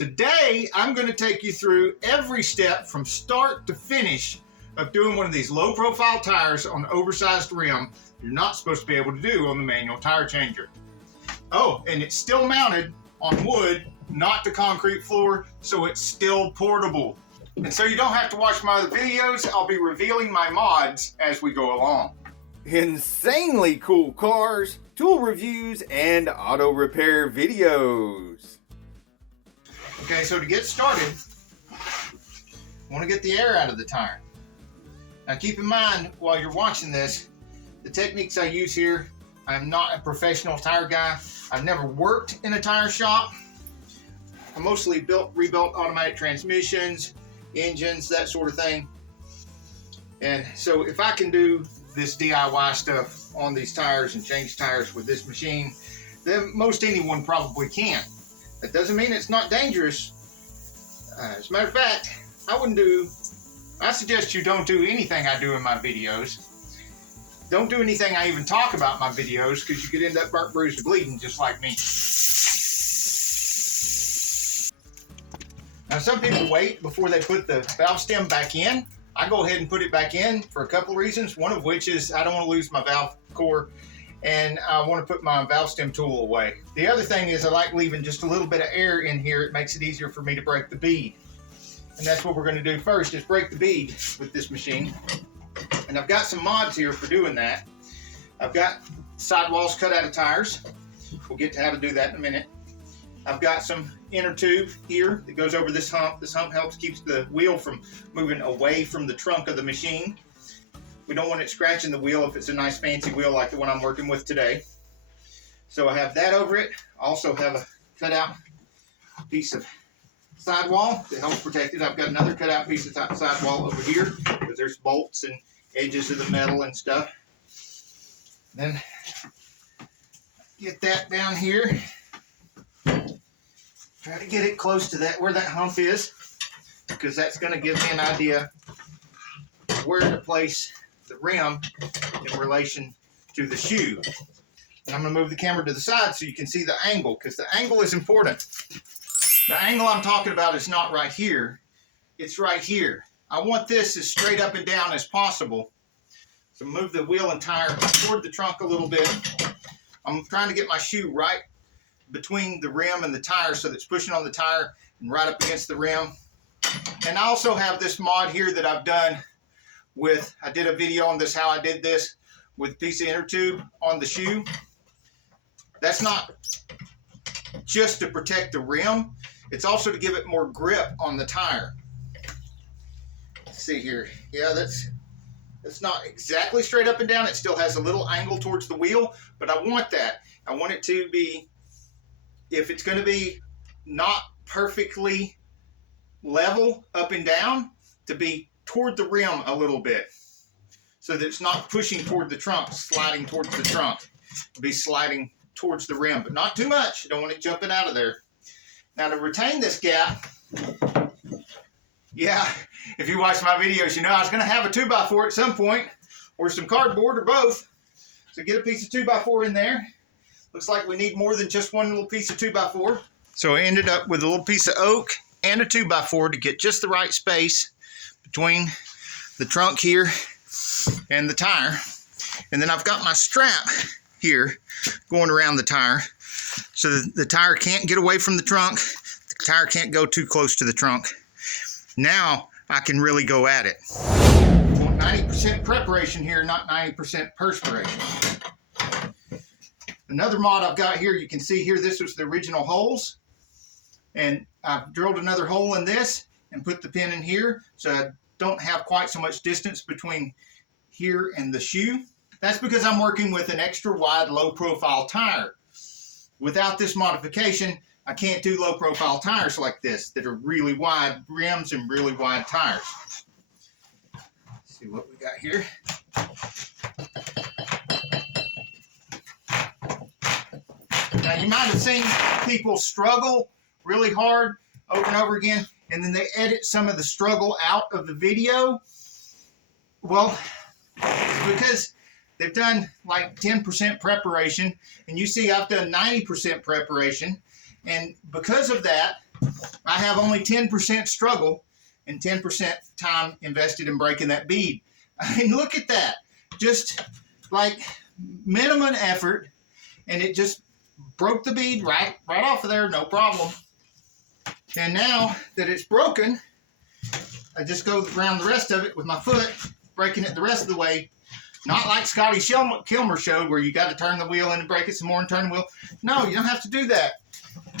Today, I'm going to take you through every step from start to finish of doing one of these low profile tires on an oversized rim you're not supposed to be able to do on the manual tire changer. Oh, and it's still mounted on wood, not the concrete floor, so it's still portable. And so you don't have to watch my other videos. I'll be revealing my mods as we go along. Insanely cool cars, tool reviews, and auto repair videos. Okay, so to get started, I want to get the air out of the tire. Now keep in mind, while you're watching this, the techniques I use here, I'm not a professional tire guy. I've never worked in a tire shop. I mostly rebuilt automatic transmissions, engines, that sort of thing. And so if I can do this DIY stuff on these tires and change tires with this machine, then most anyone probably can. That doesn't mean it's not dangerous. As a matter of fact, I suggest you don't do anything I do in my videos. Don't do anything I even talk about in my videos, because you could end up burnt, bruised, and bleeding just like me. Now some people wait before they put the valve stem back in. I go ahead and put it back in for a couple of reasons. One of which is I don't want to lose my valve core, and I want to put my valve stem tool away. The other thing is I like leaving just a little bit of air in here. It makes it easier for me to break the bead. And that's what we're going to do first, is break the bead with this machine. And I've got some mods here for doing that. I've got sidewalls cut out of tires. We'll get to how to do that in a minute. I've got some inner tube here that goes over this hump. This hump helps keep the wheel from moving away from the trunk of the machine. We don't want it scratching the wheel if it's a nice fancy wheel like the one I'm working with today. So I have that over it. I also have a cutout piece of sidewall to help protect it. I've got another cutout piece of sidewall over here because there's bolts and edges of the metal and stuff. Then get that down here. Try to get it close to that, where that hump is, because that's going to give me an idea of where to place the rim in relation to the shoe. And I'm going to move the camera to the side so you can see the angle, because the angle is important. The angle I'm talking about is not right here. It's right here. I want this as straight up and down as possible. So move the wheel and tire toward the trunk a little bit. I'm trying to get my shoe right between the rim and the tire so that it's pushing on the tire and right up against the rim. And I also have this mod here that I've done with, I did a video on this, how I did this with a piece of inner tube on the shoe. That's not just to protect the rim, it's also to give it more grip on the tire. Let's see here. Yeah, that's not exactly straight up and down. It still has a little angle towards the wheel, but I want that. I want it to be, if it's going to be not perfectly level up and down, to be toward the rim a little bit, so that it's not pushing toward the trunk, sliding towards the trunk. It'll be sliding towards the rim, but not too much. You don't want it jumping out of there. Now to retain this gap, yeah, if you watch my videos, you know I was going to have a 2x4 at some point, or some cardboard, or both. So get a piece of 2x4 in there. Looks like we need more than just one little piece of 2x4. So I ended up with a little piece of oak and a 2x4 to get just the right space between the trunk here and the tire. And then I've got my strap here going around the tire so that the tire can't get away from the trunk. The tire can't go too close to the trunk. Now I can really go at it. 90% preparation here, not 90% perspiration. Another mod I've got here, you can see here, this was the original holes. And I've drilled another hole in this and put the pin in here, so I don't have quite so much distance between here and the shoe. That's because I'm working with an extra wide low profile tire. Without this modification, I can't do low profile tires like this that are really wide rims and really wide tires. Let's see what we got here. Now you might have seen people struggle really hard over and over again, and then they edit some of the struggle out of the video. Well, because they've done like 10% preparation, and you see I've done 90% preparation, and because of that, I have only 10% struggle and 10% time invested in breaking that bead. I mean, look at that. Just like minimum effort, and it just broke the bead right off of there, no problem. And now that it's broken, I just go around the rest of it with my foot, breaking it the rest of the way. Not like Scotty Kilmer showed, where you got to turn the wheel in and break it some more and turn the wheel. No, you don't have to do that.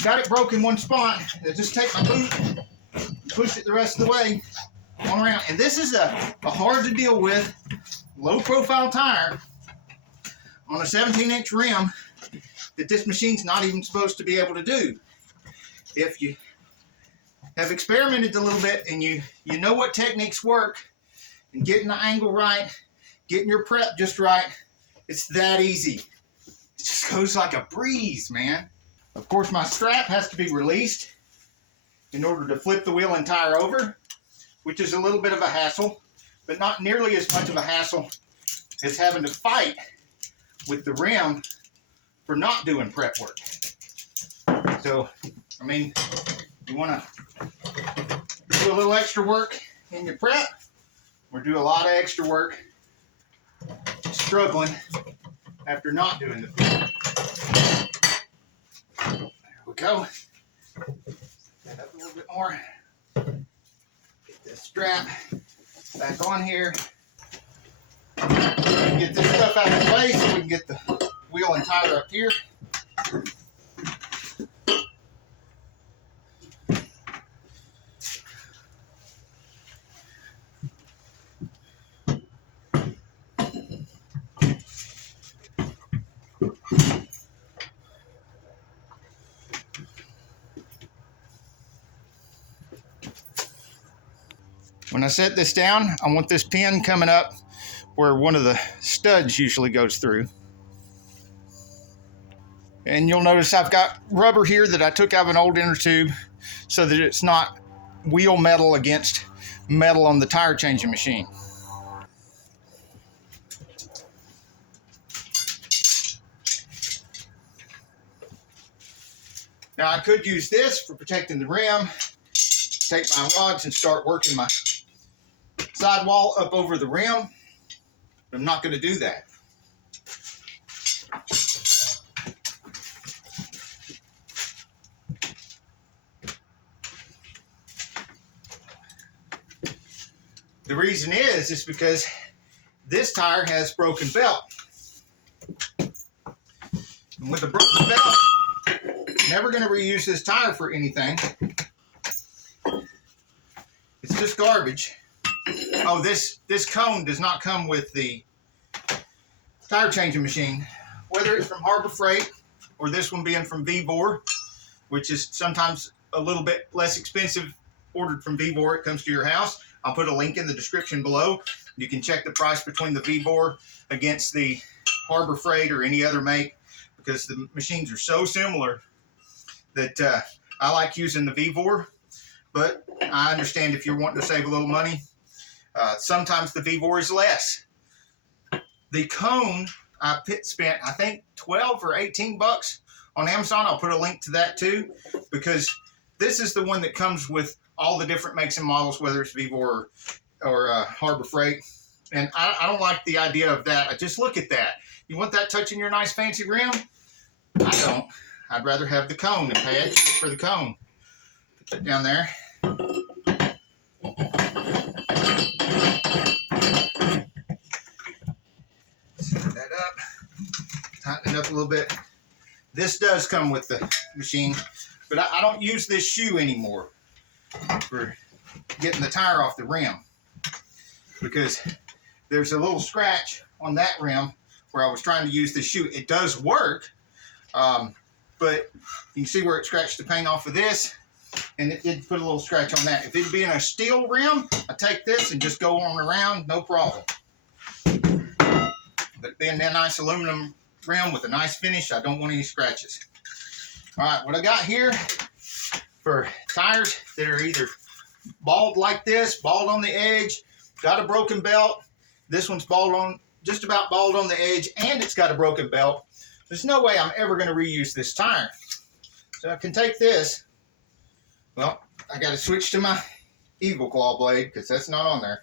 Got it broke in one spot. I just take my boot, push it the rest of the way on around. And this is a hard to deal with, low profile tire on a 17-inch rim that this machine's not even supposed to be able to do. If you have experimented a little bit and you know what techniques work, and getting the angle right, getting your prep just right, it's that easy. It just goes like a breeze, man. Of course, my strap has to be released in order to flip the wheel and tire over, which is a little bit of a hassle, but not nearly as much of a hassle as having to fight with the rim for not doing prep work. So, I mean, you want to do a little extra work in your prep, or do a lot of extra work struggling after not doing the prep. There we go. That up a little bit more. Get this strap back on here. Get this stuff out of the way so we can get the wheel and tire up here. When I set this down, I want this pin coming up where one of the studs usually goes through. And you'll notice I've got rubber here that I took out of an old inner tube so that it's not wheel metal against metal on the tire changing machine. Now I could use this for protecting the rim, take my rods and start working my sidewall up over the rim. But I'm not going to do that. The reason is because this tire has broken belt. And with a broken belt, I'm never going to reuse this tire for anything. It's just garbage. Oh, this cone does not come with the tire changing machine. Whether it's from Harbor Freight or this one being from Vevor, which is sometimes a little bit less expensive, ordered from Vevor, it comes to your house. I'll put a link in the description below. You can check the price between the Vevor against the Harbor Freight or any other make, because the machines are so similar that I like using the Vevor. But I understand if you're wanting to save a little money, sometimes the Vevor is less. The cone I spent, I think, 12 or 18 bucks on Amazon. I'll put a link to that too, because this is the one that comes with all the different makes and models, whether it's Vevor or Harbor Freight. And I don't like the idea of that. Just look at that. You want that touching your nice fancy rim? I don't. I'd rather have the cone and pay extra for the cone. Put that down there. Set that up. Tighten it up a little bit. This does come with the machine, but I don't use this shoe anymore for getting the tire off the rim, because there's a little scratch on that rim where I was trying to use the shoe. It does work, but you can see where it scratched the paint off of this, and it did put a little scratch on that. If it'd be in a steel rim, I take this and just go on around, no problem. But being that nice aluminum rim with a nice finish, I don't want any scratches. All right, what I got here for tires that are either bald like this, bald on the edge, got a broken belt. This one's bald on, just about bald on the edge, and it's got a broken belt. There's no way I'm ever going to reuse this tire. So I can take this, Well, I got to switch to my Eagle Claw blade because that's not on there.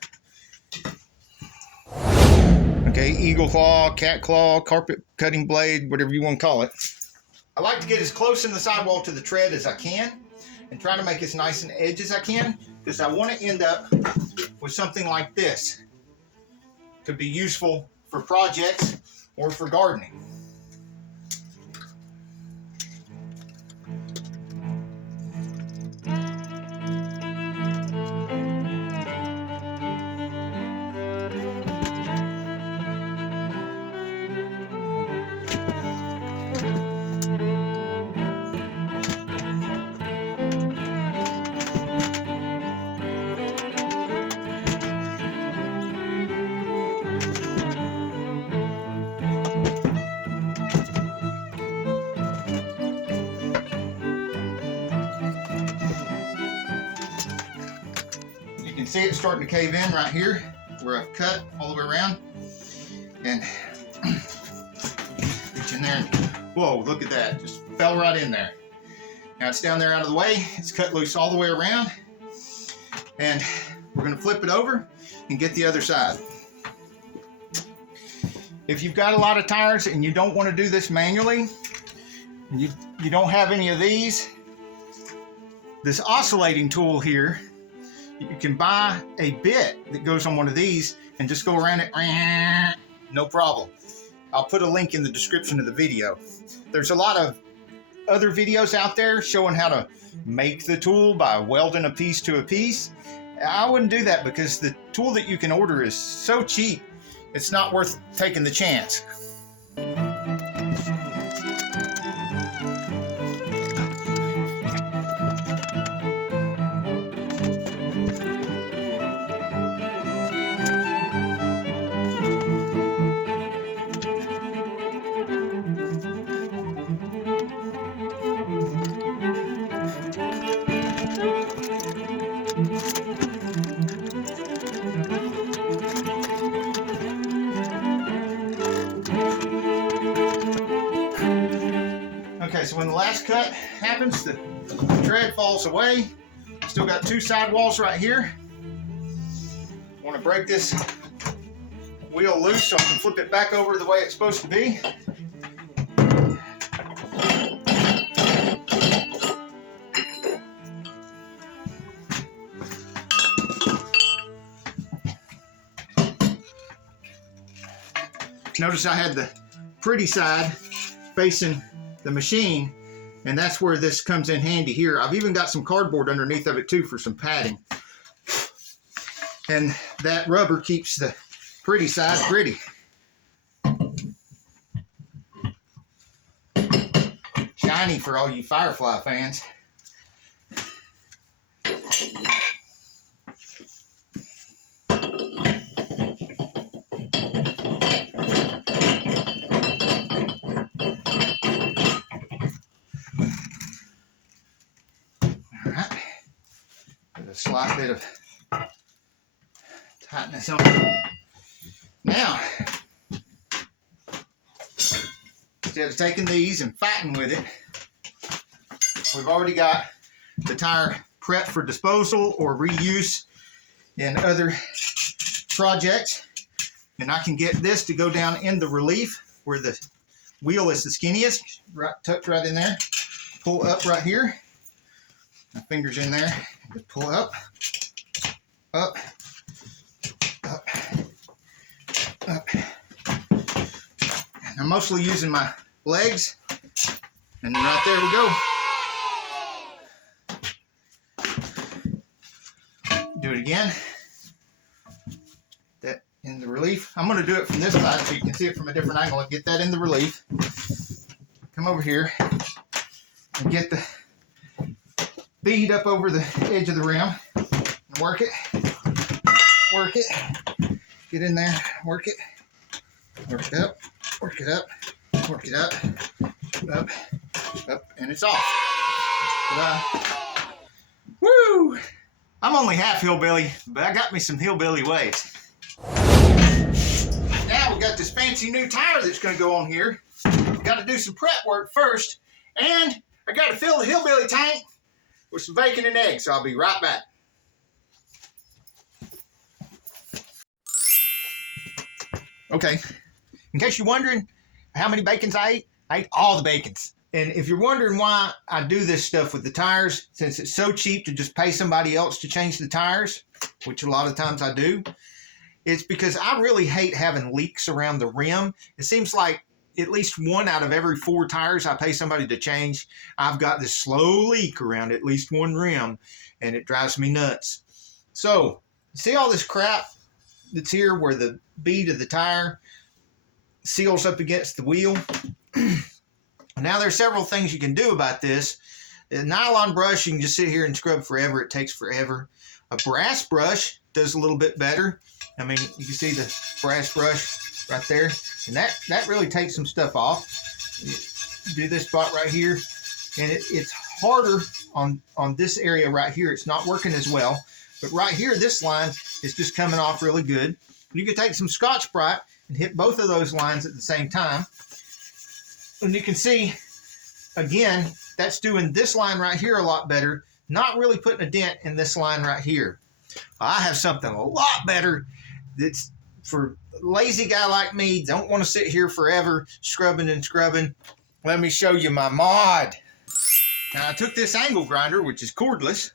Okay, Eagle Claw, Cat Claw, carpet cutting blade, whatever you want to call it. I like to get as close in the sidewall to the tread as I can and try to make it as nice an edge as I can because I want to end up with something like this. Could be useful for projects or for gardening. You can see it starting to cave in right here where I've cut all the way around. And reach in there and whoa, look at that. Just fell right in there. Now it's down there out of the way. It's cut loose all the way around. And we're going to flip it over and get the other side. If you've got a lot of tires and you don't want to do this manually, you don't have any of these, this oscillating tool here, you can buy a bit that goes on one of these and just go around it, no problem. I'll put a link in the description of the video. There's a lot of other videos out there showing how to make the tool by welding a piece to a piece. I wouldn't do that because the tool that you can order is so cheap, it's not worth taking the chance. Okay, so when the last cut happens, the tread falls away. Still got two sidewalls right here. I want to break this wheel loose so I can flip it back over the way it's supposed to be. Notice I had the pretty side facing the machine, and that's where this comes in handy here. I've even got some cardboard underneath of it too for some padding. And that rubber keeps the pretty side pretty. Shiny for all you Firefly fans. A slight bit of tightness on it. Now, instead of taking these and fighting with it, we've already got the tire prepped for disposal or reuse in other projects. And I can get this to go down in the relief where the wheel is the skinniest, right, tucked right in there. Pull up right here. My finger's in there. Just pull up, up, up, up. And I'm mostly using my legs, and right there we go. Do it again. That in the relief. I'm going to do it from this side so you can see it from a different angle and get that in the relief. Come over here and get the bead up over the edge of the rim and work it, get in there, work it up, work it up, work it up, up, up, and it's off. Ta-da. Woo! I'm only half hillbilly, but I got me some hillbilly ways. Now we got this fancy new tire that's going to go on here. Got to do some prep work first, and I got to fill the hillbilly tank with some bacon and eggs. So I'll be right back. Okay, in case you're wondering how many bacons I ate all the bacons. And if you're wondering why I do this stuff with the tires, since it's so cheap to just pay somebody else to change the tires, which a lot of times I do, it's because I really hate having leaks around the rim. It seems like at least 1 out of every 4 tires I pay somebody to change, I've got this slow leak around at least one rim, and it drives me nuts. So, see all this crap that's here where the bead of the tire seals up against the wheel? Now there's several things you can do about this. A nylon brush, you can just sit here and scrub forever. It takes forever. A brass brush does a little bit better. I mean, you can see the brass brush right there. And that really takes some stuff off. You do this spot right here. And it's harder on this area right here. It's not working as well. But right here, this line is just coming off really good. You can take some Scotch-Brite and hit both of those lines at the same time. And you can see, again, that's doing this line right here a lot better, not really putting a dent in this line right here. I have something a lot better that's for a lazy guy like me, don't want to sit here forever scrubbing and scrubbing. Let me show you my mod. Now, I took this angle grinder, which is cordless,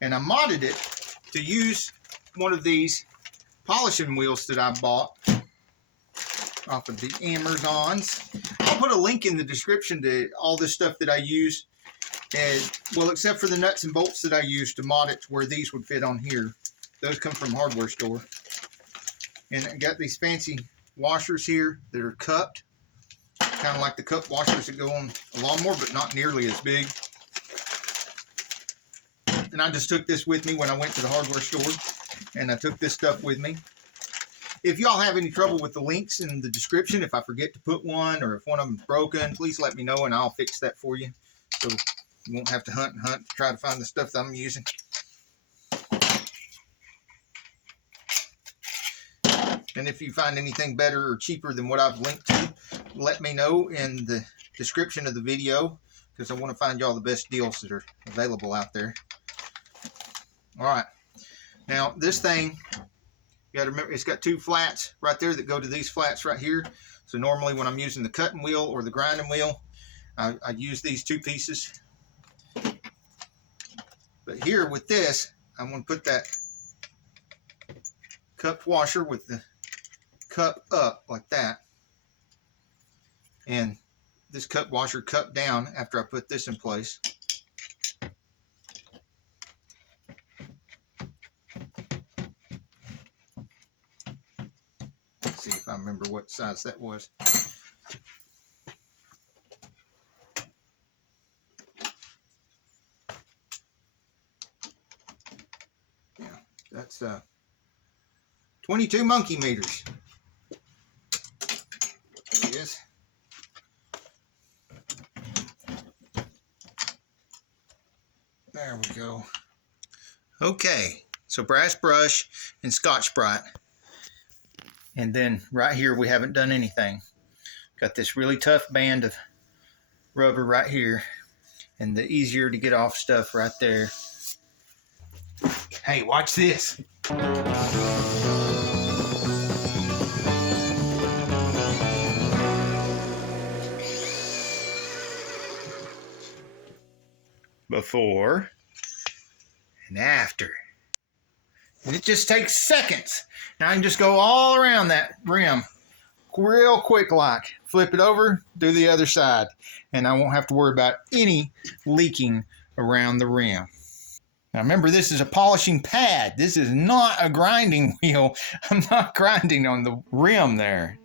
and I modded it to use one of these polishing wheels that I bought off of the Amazons. I'll put a link in the description to all this stuff that I use, and well, except for the nuts and bolts that I use to mod it to where these would fit on here. Those come from hardware store. And I got these fancy washers here that are cupped, kind of like the cup washers that go on a lawnmower, but not nearly as big. And I just took this with me when I went to the hardware store, and I took this stuff with me. If y'all have any trouble with the links in the description, if I forget to put one or if one of them's broken, please let me know and I'll fix that for you. So you won't have to hunt and hunt to try to find the stuff that I'm using. And if you find anything better or cheaper than what I've linked to, let me know in the description of the video, because I want to find y'all the best deals that are available out there. All right. Now, this thing, you got to remember, it's got 2 flats right there that go to these flats right here. So normally when I'm using the cutting wheel or the grinding wheel, I use these 2 pieces. But here with this, I'm going to put that cup washer with the cup up like that. And this cup washer cup down after I put this in place. Let's see if I remember what size that was. Yeah, that's 22 monkey meters. There it is. There we go. Okay, so brass brush and Scotch-Brite. And then right here, we haven't done anything. Got this really tough band of rubber right here, and the easier to get off stuff right there. Hey, watch this. Before and after. And it just takes seconds. Now I can just go all around that rim real quick like. Flip it over, do the other side. And I won't have to worry about any leaking around the rim. Now remember, this is a polishing pad. This is not a grinding wheel. I'm not grinding on the rim there.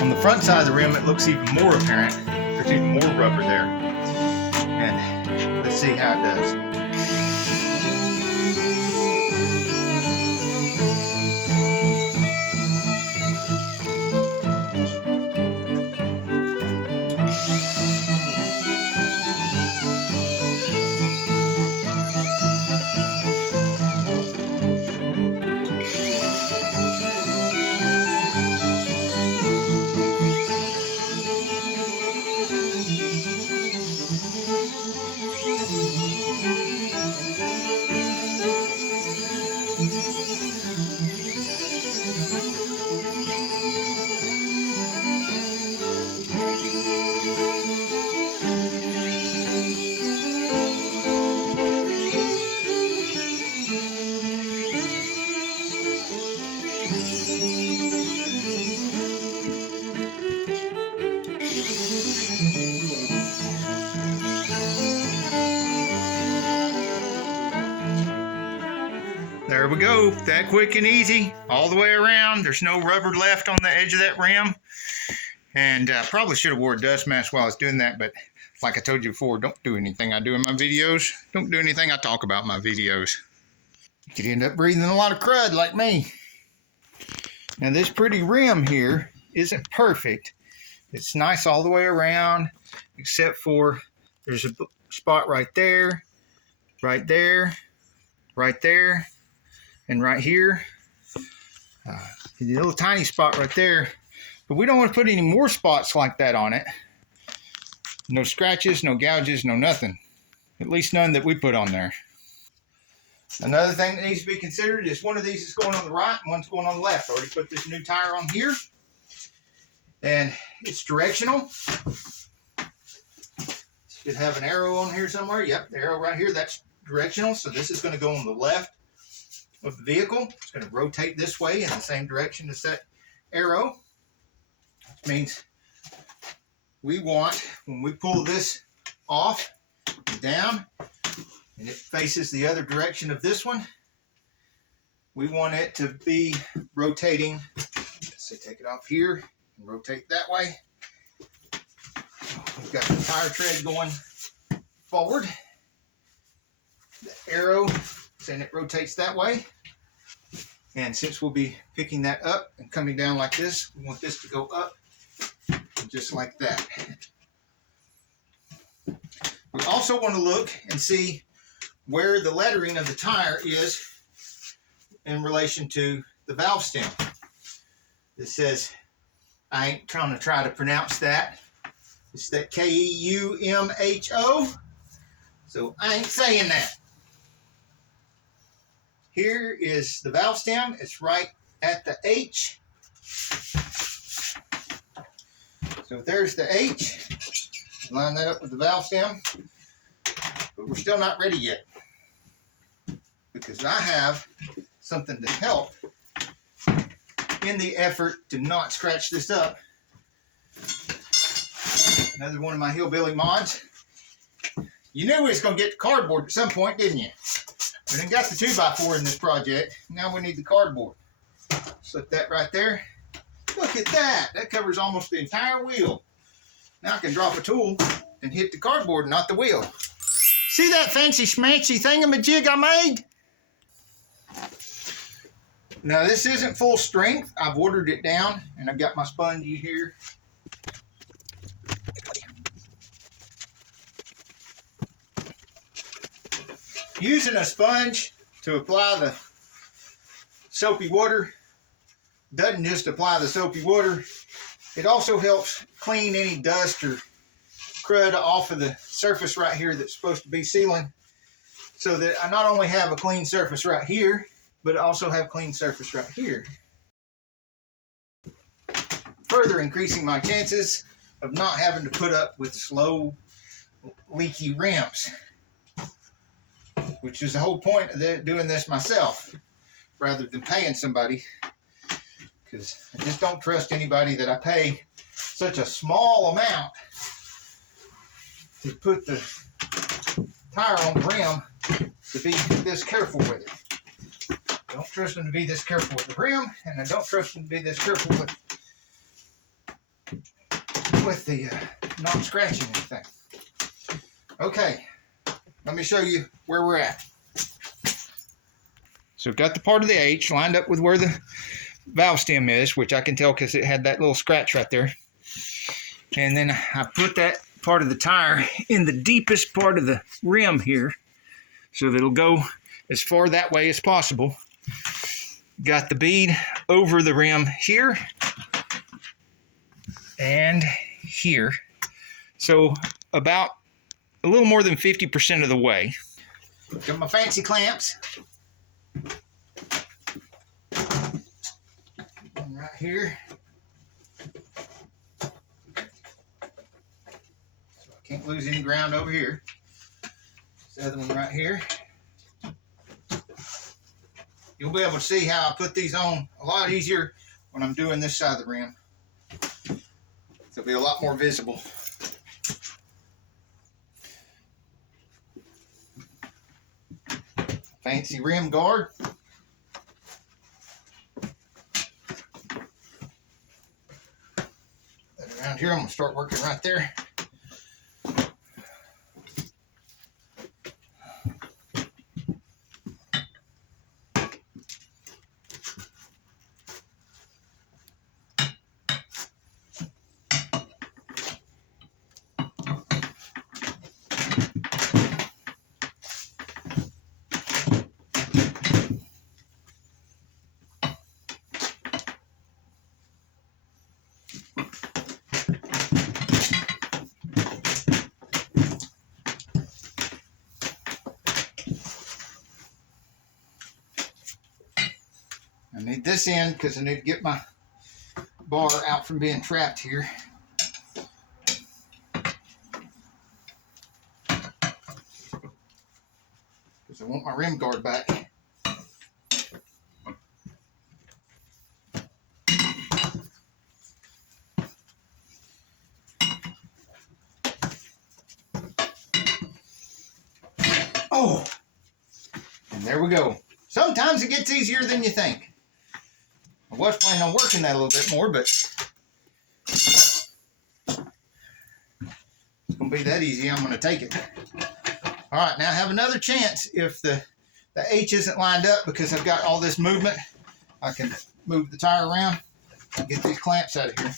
On the front side of the rim, it looks even more apparent. There's even more rubber there. And let's see how it does. we go, that quick and easy, all the way around. There's no rubber left on the edge of that rim. And probably should have wore a dust mask while I was doing that, but like I told you before, don't do anything I do in my videos. Don't do anything I talk about in my videos. You could end up breathing a lot of crud like me. Now this pretty rim here isn't perfect. It's nice all the way around, except for there's a spot right there, right there, right there, and right here. A little tiny spot right there. But we don't want to put any more spots like that on it. No scratches, no gouges, no nothing. At least none that we put on there. Another thing that needs to be considered is one of these is going on the right and one's going on the left. I already put this new tire on here. And it's directional. Should have an arrow on here somewhere. Yep, the arrow right here, that's directional. So this is going to go on the left of the vehicle. It's going to rotate this way in the same direction as that arrow. Which means we want, when we pull this off and down, and it faces the other direction of this one, we want it to be rotating. So take it off here and rotate that way. We've got the tire tread going forward. The arrow, and it rotates that way. And since we'll be picking that up and coming down like this, we want this to go up just like that. We also want to look and see where the lettering of the tire is in relation to the valve stem. It says, I ain't trying to pronounce that. It's that K-E-U-M-H-O. So I ain't saying that. Here is the valve stem. It's right at the H. So there's the H. Line that up with the valve stem. But we're still not ready yet, because I have something to help in the effort to not scratch this up. Another one of my hillbilly mods. You knew we was going to get the cardboard at some point, didn't you? We done got the 2x4 in this project. Now we need the cardboard. Slip that right there. Look at that. That covers almost the entire wheel. Now I can drop a tool and hit the cardboard, not the wheel. See that fancy schmancy thingamajig I made? Now this isn't full strength. I've ordered it down, and I've got my sponge here. Using a sponge to apply the soapy water doesn't just apply the soapy water. It also helps clean any dust or crud off of the surface right here that's supposed to be sealing, so that I not only have a clean surface right here, but also have clean surface right here. Further increasing my chances of not having to put up with slow, leaky rims, which is the whole point of doing this myself, rather than paying somebody, because I just don't trust anybody that I pay such a small amount to put the tire on the rim to be this careful with it. I don't trust them to be this careful with the rim, and I don't trust them to be this careful with the not scratching anything. Okay, let me show you where we're at. So I've got the part of the H lined up with where the valve stem is, which I can tell because it had that little scratch right there. And then I put that part of the tire in the deepest part of the rim here, so that it'll go as far that way as possible. Got the bead over the rim here and here. So about a little more than 50% of the way. Got my fancy clamps. One right here. So I can't lose any ground over here. This other one right here. You'll be able to see how I put these on a lot easier when I'm doing this side of the rim. It'll be a lot more visible. Fancy rim guard. here. I'm gonna start working right there. I need this end because I need to get my bar out from being trapped here. Because I want my rim guard back. Oh, and there we go. Sometimes it gets easier than you think. I was planning on working that a little bit more, but it's going to be that easy. I'm going to take it. All right, now I have another chance. If the H isn't lined up because I've got all this movement, I can move the tire around and get these clamps out of here.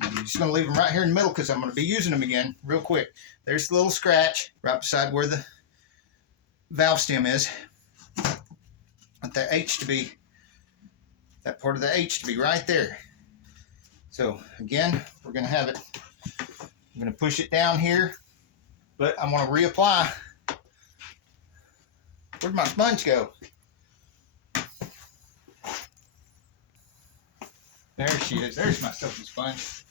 I'm just going to leave them right here in the middle because I'm going to be using them again real quick. There's the little scratch right beside where the valve stem is. I want that H to be, that part of the H to be right there. So again, we're going to have it, I'm going to push it down here, but I'm going to reapply. Where'd my sponge go? There she is. There's my soapy sponge.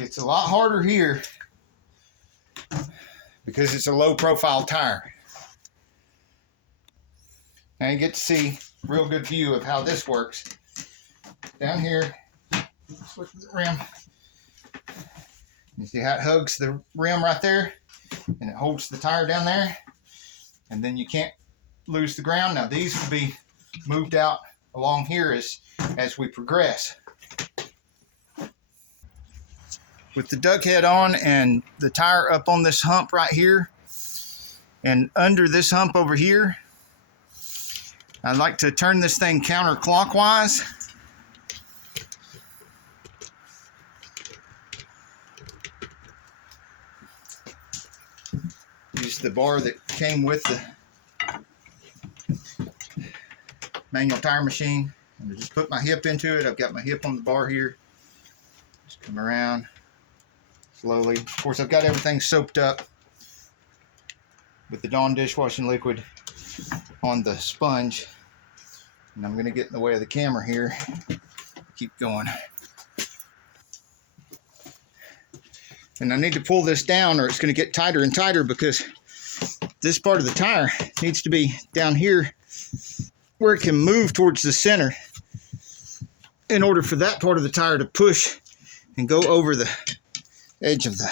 It's a lot harder here because it's a low profile tire. Now you get to see a real good view of how this works. Down here, switch the rim. You see how it hugs the rim right there and it holds the tire down there, and then you can't lose the ground. Now these will be moved out along here as we progress. With the duck head on and the tire up on this hump right here and under this hump over here, I'd like to turn this thing counterclockwise. Use the bar that came with the manual tire machine. And just put my hip into it. I've got my hip on the bar here. Just come around slowly. Of course, I've got everything soaped up with the Dawn dishwashing liquid on the sponge. And I'm going to get in the way of the camera here. Keep going. And I need to pull this down or it's going to get tighter and tighter because this part of the tire needs to be down here where it can move towards the center in order for that part of the tire to push and go over the edge of the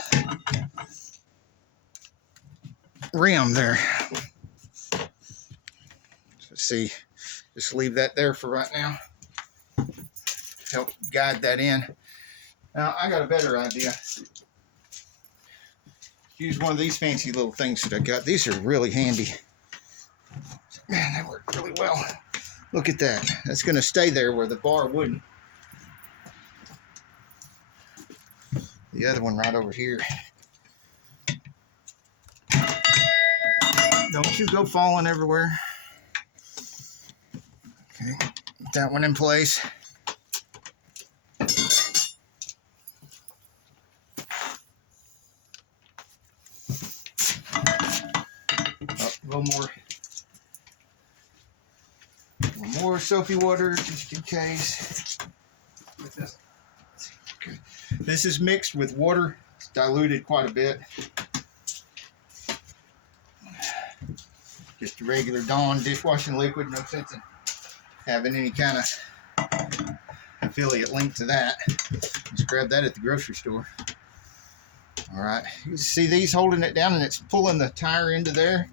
rim there. Let's see, just leave that there for right now. Help guide that in. Now I got a better idea. Use one of these fancy little things that I got. These are really handy. Man, they work really well. Look at that. That's going to stay there where the bar wouldn't. The other one right over here. Don't you go falling everywhere. Okay, get that one in place. A little more soapy water just in case. Okay. This is mixed with water. It's diluted quite a bit. Just a regular Dawn dishwashing liquid. No sense in having any kind of affiliate link to that. Just grab that at the grocery store. All right. You see these holding it down and it's pulling the tire into there.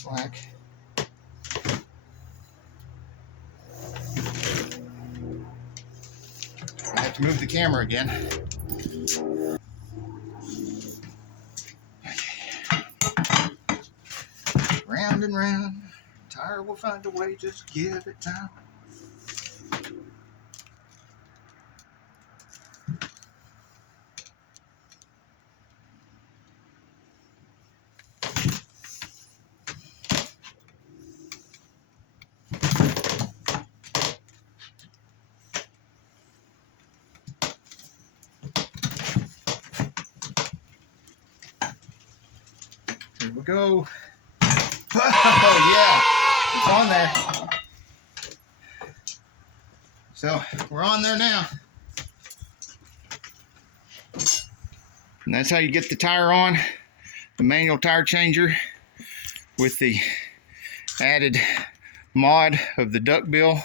slack. I have to move the camera again. Round and round, tire will find a way, just give it time. Here we go. Oh yeah, it's on there. So we're on there now. And that's how you get the tire on, the manual tire changer with the added mod of the duckbill.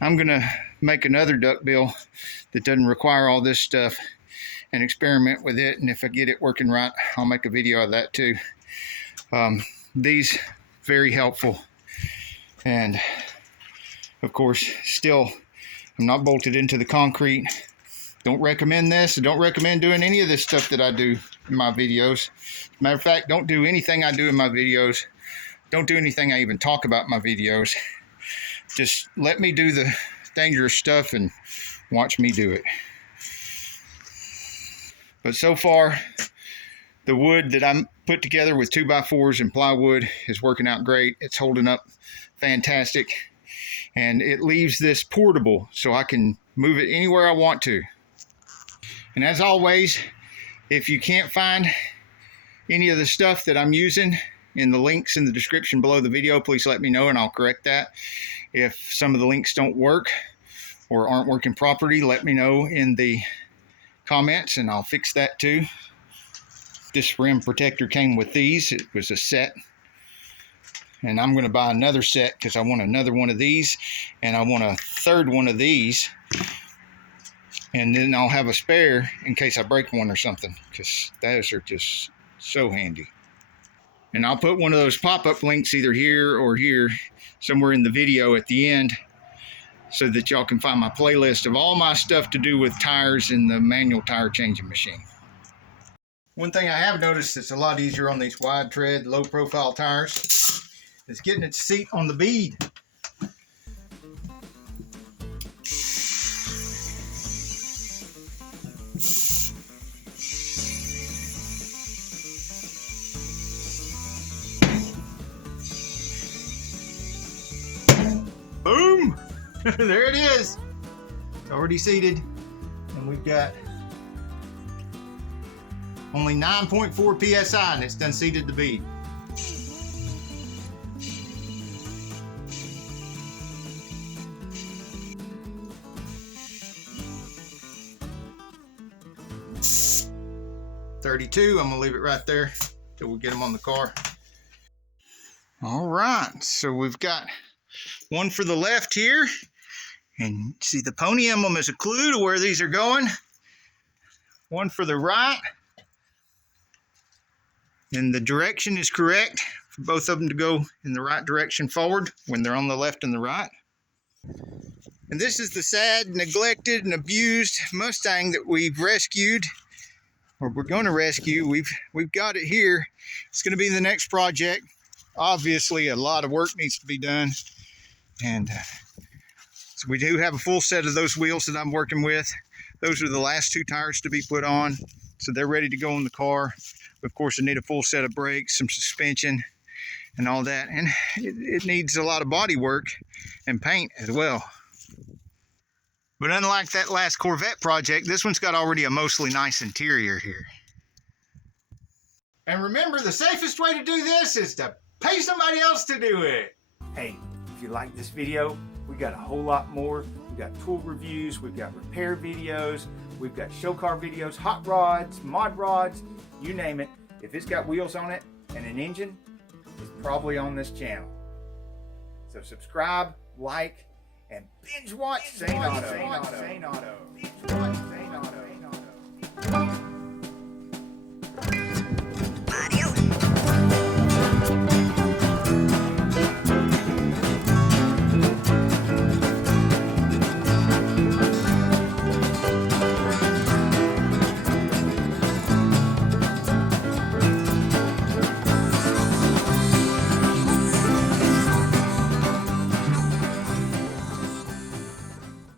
I'm gonna make another duckbill that doesn't require all this stuff and experiment with it, and if I get it working right, I'll make a video of that too. These very helpful, and of course still I'm not bolted into the concrete. Don't recommend this. I don't recommend doing any of this stuff that I do in my videos. Matter of fact, don't do anything I do in my videos. Don't do anything I even talk about in my videos. Just let me do the dangerous stuff and watch me do it. But so far, the wood that I'm put together with 2x4s and plywood is working out great. It's holding up fantastic. And it leaves this portable so I can move it anywhere I want to. And as always, if you can't find any of the stuff that I'm using in the links in the description below the video, please let me know and I'll correct that. If some of the links don't work or aren't working properly, let me know in the comments and I'll fix that too. This rim protector came with these. It was a set. And I'm going to buy another set because I want another one of these and I want a third one of these. And then I'll have a spare in case I break one or something, because those are just so handy. And I'll put one of those pop-up links either here or here, somewhere in the video at the end, so that y'all can find my playlist of all my stuff to do with tires in the manual tire changing machine. One thing I have noticed that's a lot easier on these wide tread, low profile tires is getting its seat on the bead. Boom! There it is. It's already seated. And we've got only 9.4 psi and it's done seated the bead. $32. I'm gonna leave it right there till we get them on the car. All right, so we've got one for the left here, and see the pony emblem is a clue to where these are going. One for the right, and the direction is correct for both of them to go in the right direction forward when they're on the left and the right. And this is the sad, neglected, and abused Mustang that we've rescued, or we're going to rescue. We've got it here. It's going to be the next project. Obviously, a lot of work needs to be done. And so we do have a full set of those wheels that I'm working with. Those are the last two tires to be put on. So they're ready to go in the car. Of course, I need a full set of brakes, some suspension, and all that. And it needs a lot of body work and paint as well. But unlike that last Corvette project, this one's got already a mostly nice interior here. And remember, the safest way to do this is to pay somebody else to do it. Hey, if you like this video, we got a whole lot more. We've got tool reviews, we've got repair videos, we've got show car videos, hot rods, mod rods, you name it. If it's got wheels on it and an engine, it's probably on this channel. So subscribe, like, and binge watch Saneauto. Binge watch Saneauto.